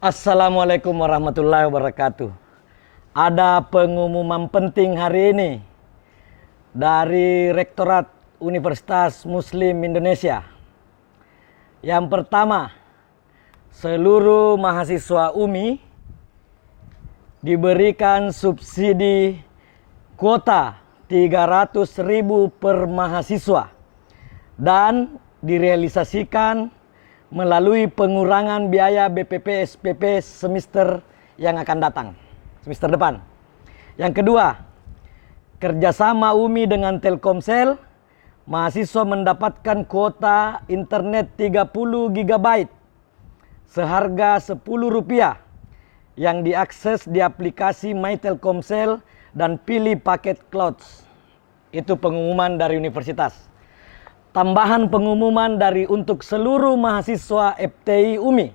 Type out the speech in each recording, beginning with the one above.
Assalamualaikum warahmatullahi wabarakatuh. Ada pengumuman penting hari ini dari Rektorat Universitas Muslim Indonesia. Yang pertama, seluruh mahasiswa UMI diberikan subsidi kuota 300.000 per mahasiswa dan direalisasikan melalui pengurangan biaya BPP SPP semester yang akan datang, semester depan. Yang kedua, kerjasama UMI dengan Telkomsel, mahasiswa mendapatkan kuota internet 30 GB seharga Rp10 yang diakses di aplikasi My Telkomsel dan pilih paket clouds. Itu pengumuman dari universitas. Tambahan pengumuman untuk seluruh mahasiswa FTI UMI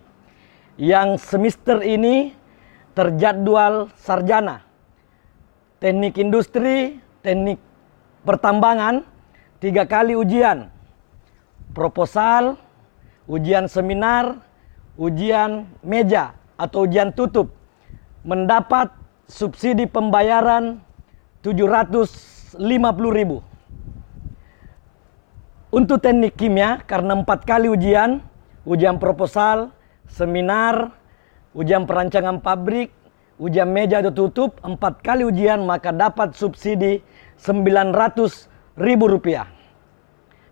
yang semester ini terjadwal sarjana, teknik industri, teknik pertambangan, 3 kali ujian, proposal, ujian seminar, ujian meja atau ujian tutup, mendapat subsidi pembayaran 750.000. Untuk teknik kimia, karena 4 kali ujian, ujian proposal, seminar, ujian perancangan pabrik, ujian meja atau tutup, 4 kali ujian, maka dapat subsidi Rp900.000.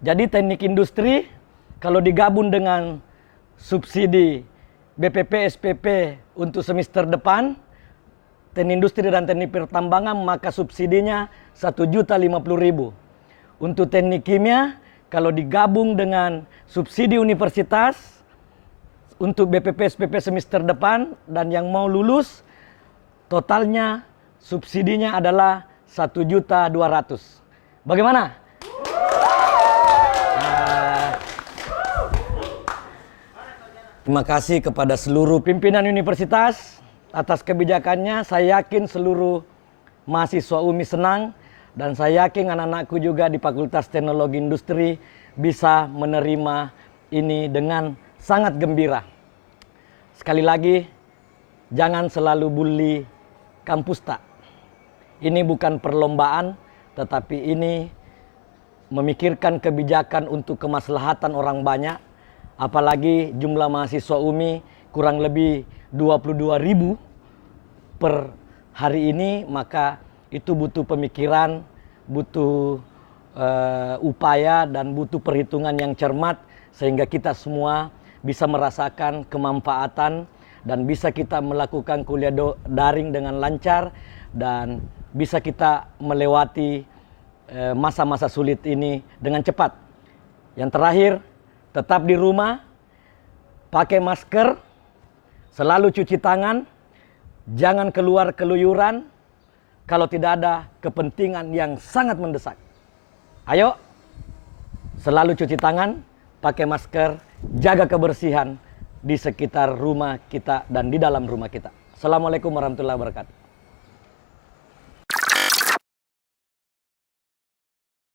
Jadi teknik industri, kalau digabung dengan subsidi BPP SPP untuk semester depan, teknik industri dan teknik pertambangan, maka subsidinya Rp1.050.000. Untuk teknik kimia, kalau digabung dengan subsidi universitas untuk BPP SPP semester depan dan yang mau lulus, totalnya subsidinya adalah Rp1.200.000. Bagaimana? Terima kasih kepada seluruh pimpinan universitas atas kebijakannya. Saya yakin seluruh mahasiswa UMI senang. Dan saya yakin anak-anakku juga di Fakultas Teknologi Industri bisa menerima ini dengan sangat gembira. Sekali lagi, jangan selalu bully kampus tak. Ini bukan perlombaan, tetapi ini memikirkan kebijakan untuk kemaslahatan orang banyak. Apalagi jumlah mahasiswa UMI kurang lebih 22.000 per hari ini, maka itu butuh pemikiran, butuh upaya dan butuh perhitungan yang cermat sehingga kita semua bisa merasakan kemanfaatan dan bisa kita melakukan kuliah daring dengan lancar dan bisa kita melewati masa-masa sulit ini dengan cepat. Yang terakhir, tetap di rumah, pakai masker, selalu cuci tangan, jangan keluar keluyuran kalau tidak ada kepentingan yang sangat mendesak. Ayo, selalu cuci tangan, pakai masker, jaga kebersihan di sekitar rumah kita dan di dalam rumah kita. Assalamualaikum warahmatullahi wabarakatuh.